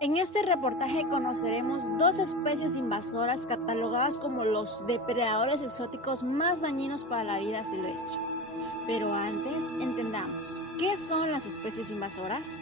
En este reportaje conoceremos dos especies invasoras catalogadas como los depredadores exóticos más dañinos para la vida silvestre. Pero antes, entendamos, ¿qué son las especies invasoras?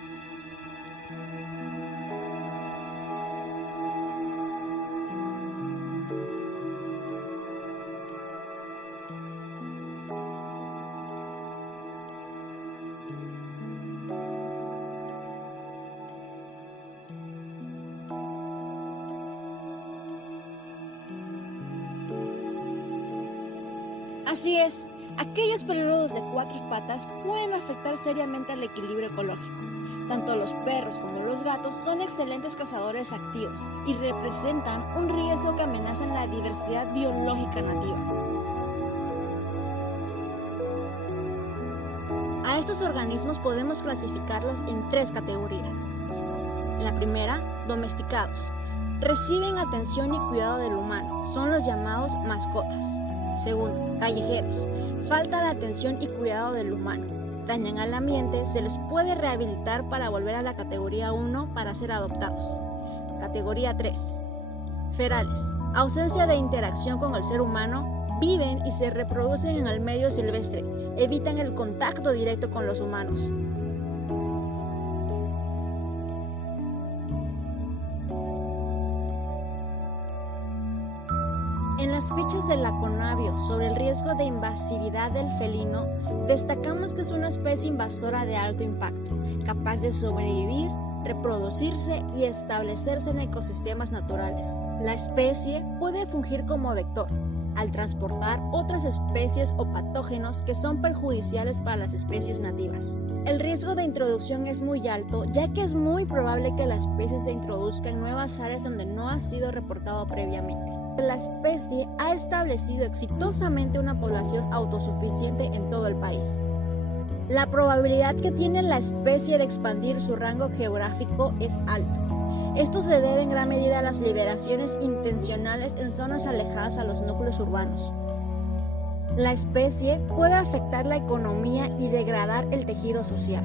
Así es, aquellos peludos de cuatro patas pueden afectar seriamente al equilibrio ecológico. Tanto los perros como los gatos son excelentes cazadores activos y representan un riesgo que amenaza la diversidad biológica nativa. A estos organismos podemos clasificarlos en tres categorías. La primera, domesticados. Reciben atención y cuidado del humano, son los llamados mascotas. Segundo, callejeros. Falta de atención y cuidado del humano. Dañan al ambiente, se les puede rehabilitar para volver a la categoría 1 para ser adoptados. Categoría 3. Ferales. Ausencia de interacción con el ser humano, viven y se reproducen en el medio silvestre, evitan el contacto directo con los humanos. En las fichas de la CONAVIO sobre el riesgo de invasividad del felino, destacamos que es una especie invasora de alto impacto, capaz de sobrevivir, reproducirse y establecerse en ecosistemas naturales. La especie puede fungir como vector, al transportar otras especies o patógenos que son perjudiciales para las especies nativas. El riesgo de introducción es muy alto, ya que es muy probable que la especie se introduzca en nuevas áreas donde no ha sido reportado previamente. La especie ha establecido exitosamente una población autosuficiente en todo el país. La probabilidad que tiene la especie de expandir su rango geográfico es alto. Esto se debe en gran medida a las liberaciones intencionales en zonas alejadas a los núcleos urbanos. La especie puede afectar la economía y degradar el tejido social.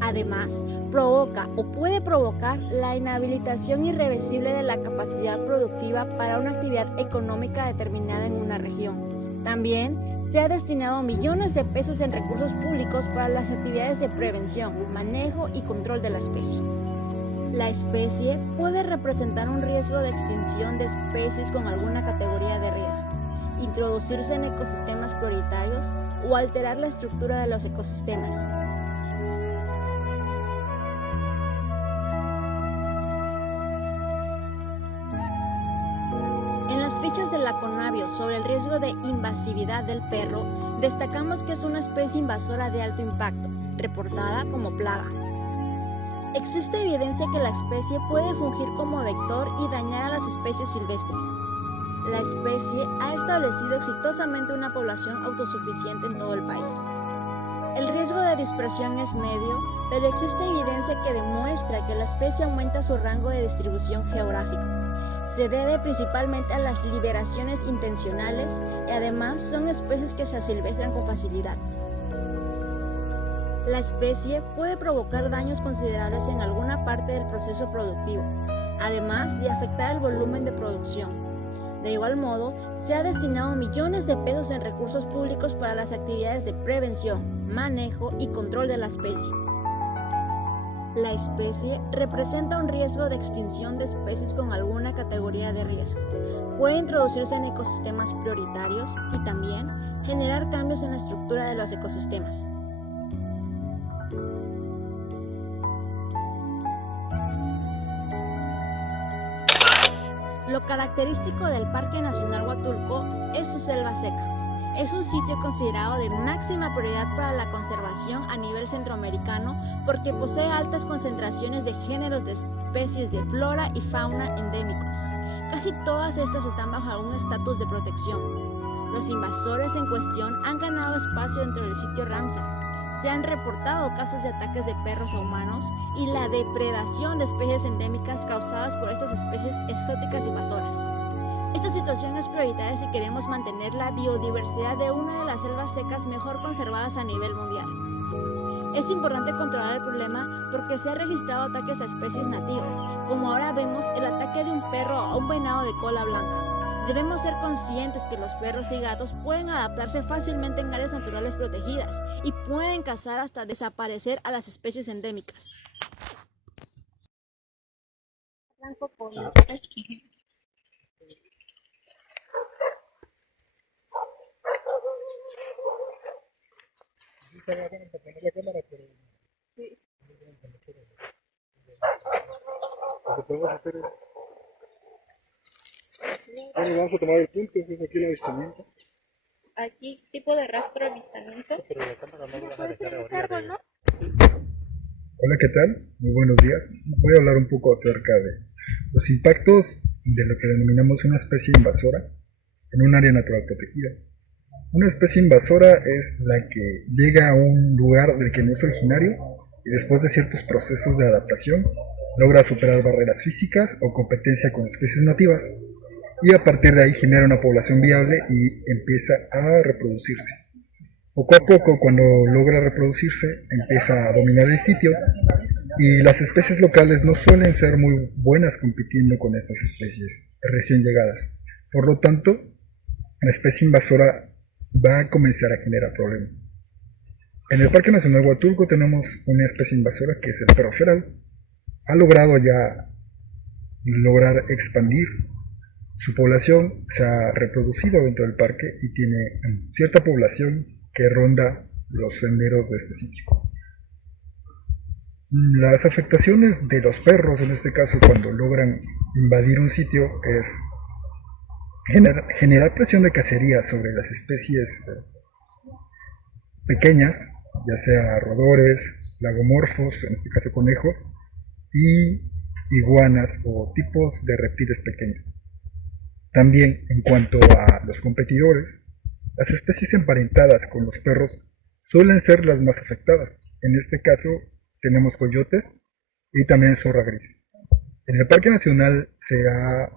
Además, provoca o puede provocar la inhabilitación irreversible de la capacidad productiva para una actividad económica determinada en una región. También se ha destinado millones de pesos en recursos públicos para las actividades de prevención, manejo y control de la especie. La especie puede representar un riesgo de extinción de especies con alguna categoría de riesgo, introducirse en ecosistemas prioritarios o alterar la estructura de los ecosistemas. En las fichas de la CONAVIO sobre el riesgo de invasividad del perro, destacamos que es una especie invasora de alto impacto, reportada como plaga. Existe evidencia que la especie puede fungir como vector y dañar a las especies silvestres. La especie ha establecido exitosamente una población autosuficiente en todo el país. El riesgo de dispersión es medio, pero existe evidencia que demuestra que la especie aumenta su rango de distribución geográfico. Se debe principalmente a las liberaciones intencionales y además son especies que se asilvestran con facilidad. La especie puede provocar daños considerables en alguna parte del proceso productivo, además de afectar el volumen de producción. De igual modo, se ha destinado millones de pesos en recursos públicos para las actividades de prevención, manejo y control de la especie. La especie representa un riesgo de extinción de especies con alguna categoría de riesgo. Puede introducirse en ecosistemas prioritarios y también generar cambios en la estructura de los ecosistemas. Lo característico del Parque Nacional Huatulco es su selva seca. Es un sitio considerado de máxima prioridad para la conservación a nivel centroamericano porque posee altas concentraciones de géneros de especies de flora y fauna endémicos. Casi todas estas están bajo algún estatus de protección. Los invasores en cuestión han ganado espacio dentro del sitio Ramsar. Se han reportado casos de ataques de perros a humanos y la depredación de especies endémicas causadas por estas especies exóticas invasoras. Esta situación es prioritaria si queremos mantener la biodiversidad de una de las selvas secas mejor conservadas a nivel mundial. Es importante controlar el problema porque se han registrado ataques a especies nativas, como ahora vemos el ataque de un perro a un venado de cola blanca. Debemos ser conscientes que los perros y gatos pueden adaptarse fácilmente en áreas naturales protegidas y pueden cazar hasta desaparecer a las especies endémicas. Podemos hacer bueno, vamos a tomar el punto, es aquí el avistamiento. Aquí, tipo de rastro de avistamiento. Pero la cámara no lo van a dejar ahorita. Hola, ¿qué tal? Muy buenos días. Voy a hablar un poco acerca de los impactos de lo que denominamos una especie invasora en un área natural protegida. Una especie invasora es la que llega a un lugar del que no es originario y después de ciertos procesos de adaptación logra superar barreras físicas o competencia con especies nativas y a partir de ahí genera una población viable y empieza a reproducirse. Poco a poco, cuando logra reproducirse, empieza a dominar el sitio y las especies locales no suelen ser muy buenas compitiendo con estas especies recién llegadas. Por lo tanto, la especie invasora va a comenzar a generar problemas. En el Parque Nacional Huatulco tenemos una especie invasora que es el perro feral. Ha logrado ya expandir su población, se ha reproducido dentro del parque y tiene cierta población que ronda los senderos de este sitio. Las afectaciones de los perros, en este caso cuando logran invadir un sitio, es generar presión de cacería sobre las especies pequeñas, ya sea roedores, lagomorfos, en este caso conejos, y iguanas o tipos de reptiles pequeños. También, en cuanto a los competidores, las especies emparentadas con los perros suelen ser las más afectadas. En este caso tenemos coyotes y también zorra gris. En el Parque Nacional se ha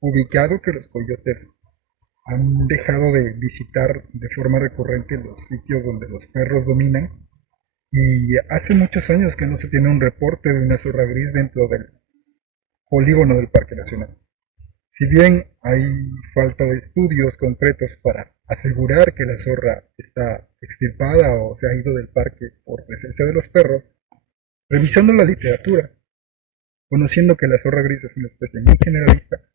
ubicado que los coyotes han dejado de visitar de forma recurrente los sitios donde los perros dominan y hace muchos años que no se tiene un reporte de una zorra gris dentro del polígono del Parque Nacional. Si bien hay falta de estudios concretos para asegurar que la zorra está extirpada o se ha ido del parque por presencia de los perros, revisando la literatura, conociendo que la zorra gris es una especie muy generalista,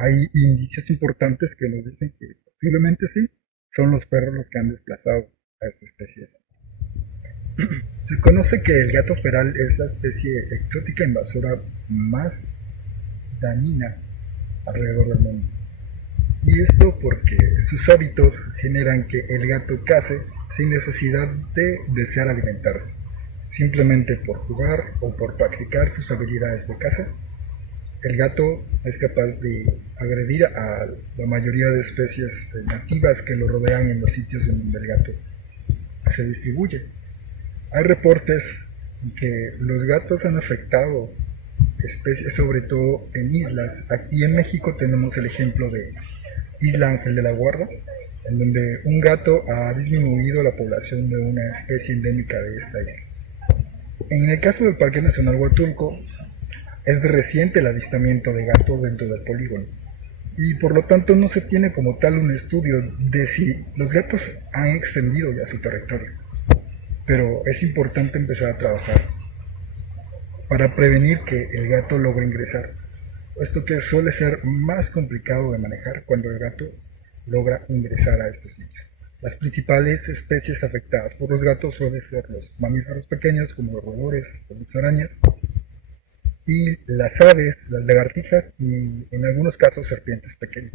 hay indicios importantes que nos dicen que posiblemente sí, son los perros los que han desplazado a esta especie. Se conoce que el gato feral es la especie exótica invasora más dañina alrededor del mundo. Y esto porque sus hábitos generan que el gato cace sin necesidad de desear alimentarse. Simplemente por jugar o por practicar sus habilidades de caza, el gato es capaz de agredir a la mayoría de especies nativas que lo rodean en los sitios en donde el gato se distribuye. Hay reportes que los gatos han afectado especies, sobre todo en islas. Aquí en México tenemos el ejemplo de Isla Ángel de la Guarda, en donde un gato ha disminuido la población de una especie endémica de esta isla. En el caso del Parque Nacional Huatulco, es reciente el avistamiento de gatos dentro del polígono y por lo tanto no se tiene como tal un estudio de si los gatos han extendido ya su territorio. Pero es importante empezar a trabajar para prevenir que el gato logre ingresar, puesto que suele ser más complicado de manejar cuando el gato logra ingresar a estos sitios. Las principales especies afectadas por los gatos suelen ser los mamíferos pequeños como los roedores, las arañas, y las aves, las lagartijas y en algunos casos serpientes pequeñas.